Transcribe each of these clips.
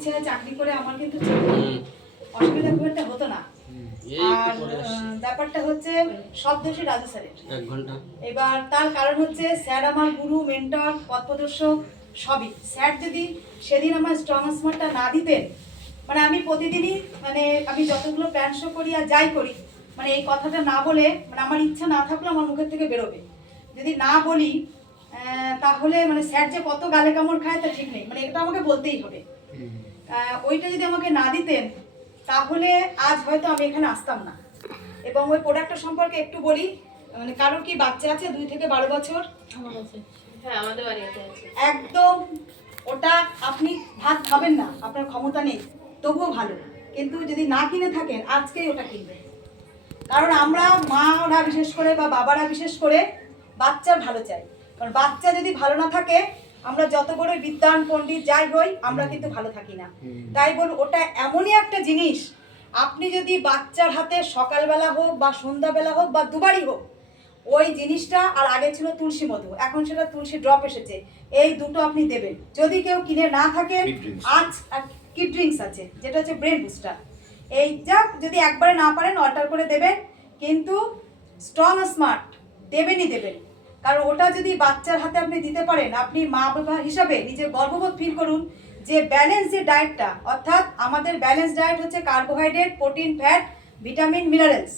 ইচ্ছে হয় চাকরি করে আমার কিন্তু অসুবিধা খুব একটা হতো না। আর ব্যাপারটা হচ্ছে সব দোষী রাজু স্যারের। এবার তার কারণ হচ্ছে স্যার আমার গুরু, মেন্টর, পথপ্রদর্শক সবই। স্যার যদি সেদিন আমার স্ট্রং স্মার্টটা না দিতেন, মানে আমি প্রতিদিনই মানে আমি যতগুলো প্ল্যান শো করি আর যাই করি, মানে এই কথাটা না বলে, মানে আমার ইচ্ছা না থাকলেও আমার মুখের থেকে বেরোবে। যদি না বলি তাহলে মানে স্যার যে কত গালে কামড় খায় তা ঠিক নেই, মানে এটা আমাকে বলতেই হবে। ওইটা যদি আমাকে না দিতেন তাহলে আজ হয়তো আমি এখানে আসতাম না। এবং ওই প্রোডাক্টটা সম্পর্কে একটু বলি, মানে কারোর কি বাচ্চা আছে 2 থেকে 12 বছর? হ্যাঁ, আমাদের বাড়িতে আছে। একদম ওটা আপনি ভাত খাবেন না, আপনার ক্ষমতা নেই, তবুও ভালো। কিন্তু যদি না কিনে থাকেন আজকেই ওটা কিনবেন। কারণ আমরা মারা বিশেষ করে বা বাবারা বিশেষ করে বাচ্চার ভালো চাই। কারণ বাচ্চা যদি ভালো না থাকে, আমরা যত বড় বিদ্বান পণ্ডিত যাই হই, আমরা কিন্তু ভালো থাকি না। তাই বল, ওটা এমনই একটা জিনিস, আপনি যদি বাচ্চার হাতে সকালবেলা হোক বা সন্ধ্যাবেলা হোক বা দুবারই হোক, ওই জিনিসটা, আর আগে ছিল তুলসী মধু, এখন সেটা তুলসী ড্রপ এসেছে, এই দুটো আপনি দেবেন। যদি কেউ কিনে না থাকেন, আজ কিড ড্রিঙ্কস আছে যেটা হচ্ছে ব্রেন বুস্টার, এই যা যদি একবারে না পারেন অল্টার করে দেবেন, কিন্তু স্ট্রং স্মার্ট দেবেনই দেবেন। কারণ ওটা যদি বাচ্চার হাতে আপনি দিতে পারেন, আপনি মা বাবা হিসাবে নিজে গর্ববোধ ফিল করুন যে ব্যালেন্স যে ডায়েটটা, অর্থাৎ আমাদের ব্যালেন্স ডায়েট হচ্ছে carbohydrate, protein, fat, vitamin, minerals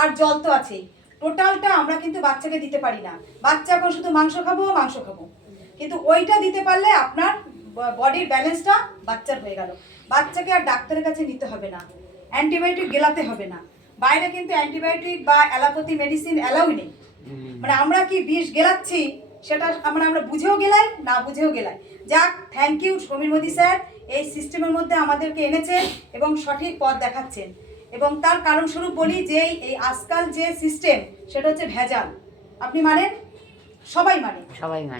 আর জল তো আছেই। টোটালটা আমরা কিন্তু বাচ্চাকে দিতে পারি না। বাচ্চা এখন শুধু মাংস খাবো, কিন্তু ওইটা দিতে পারলে আপনার বডির ব্যালেন্সটা বাচ্চার হয়ে গেল। বাচ্চাকে আর ডাক্তারের কাছে নিতে হবে না, অ্যান্টিবায়োটিক গেলাতে হবে না। বাইরে কিন্তু অ্যান্টিবায়োটিক বা অ্যালোপ্যাথি মেডিসিন অ্যালাউ নেই। মানে আমরা কি বিষ গেলাচ্ছি সেটা আমরা বুঝেও গেলাই, না বুঝেও গেলাই। যাক, thank you Samir Modi sir, এই সিস্টেমের মধ্যে আমাদেরকে এনেছেন এবং সঠিক পথ দেখাচ্ছেন। এবং তার কারণস্বরূপ বলি যে এই আজকাল যে সিস্টেম সেটা হচ্ছে ভেজাল। আপনি মানেন? সবাই মানে।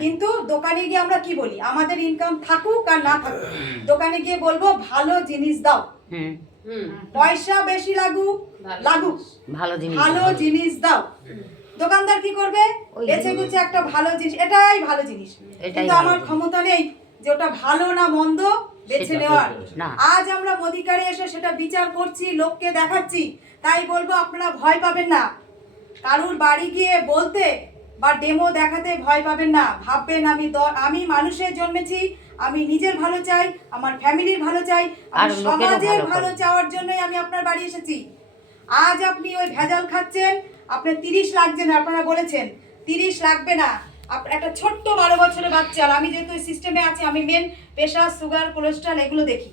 কিন্তু দোকানে গিয়ে আমরা কি বলি, আমাদের ইনকাম থাকুক আর না থাকুক, দোকানে গিয়ে বলবো ভালো জিনিস দাও, পয়সা বেশি লাগুক ভালো জিনিস দাও। দোকানদার কি করবে? বেছে নিচ্ছে একটা ভালো জিনিস, এটাই ভালো জিনিস, কিন্তু আমার ক্ষমতা নেই যে ওটা ভালো না মন্দ বেছে নেওয়ার। আজ আমরা মোদিকারে এসে সেটা বিচার করছি, লোককে দেখাচ্ছি। তাই বলবো আপনারা ভয় পাবেন না, কারুর বাড়ি গিয়ে বলতে বা ডেমো দেখাতে ভয় পাবেন না। ভাববেন আমি মানুষের জন্মেছি, আমি নিজের ভালো চাই, আমার ফ্যামিলির ভালো চাই, আমি সমাজের ভালো চাওয়ার জন্যই আমি আপনার বাড়ি এসেছি। আজ আপনি ওই ভেজাল খাচ্ছেন, আপনার 30 লাগছে না, আপনারা বলেছেন 30 লাগবে না। একটা ছোট্ট 12 বছরের বাচ্চা, আমি যেহেতু সিস্টেমে আছি, আমি মেন প্রেশার, সুগার, কোলেস্ট্রল এগুলো দেখি।